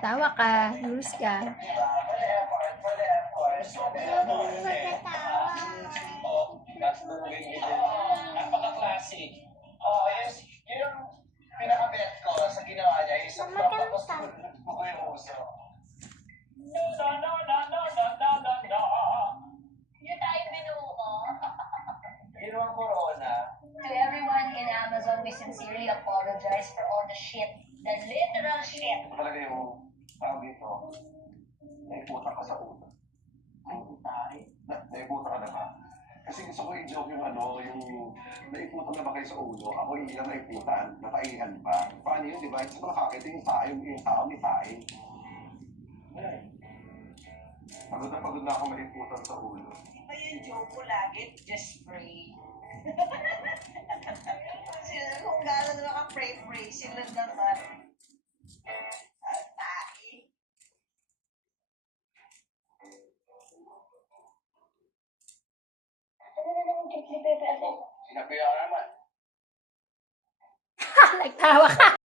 Tawa ka, lose ka. Napaka-classic. Yes, yun ang pinaka-bet ko sa ginawa niya. Yung sa ko yung uso. Yun tayo binuo ko. Yun ang corona. To everyone in Amazon, we sincerely apologize for all the shit. The literal shit. Talaga yung tawag dito, naiputa ka sa ulo. Naiputa ka na ba? Kasi gusto ko i-joke yung yung naiputan na ba kayo sa ulo? Ako hindi na naiputan, nataihan ba? Paano yun, di ba? Sa mga kakit, yung tao may tayo. Pagod na ako maiputan sa ulo. Iba yung joke ko lagi, just pray. Kasi kung gano'n nakapray-pray, sila naman. Tae. Ano na naman kit si Pepe ako? Sinabi ako naman. Nagtawa ka.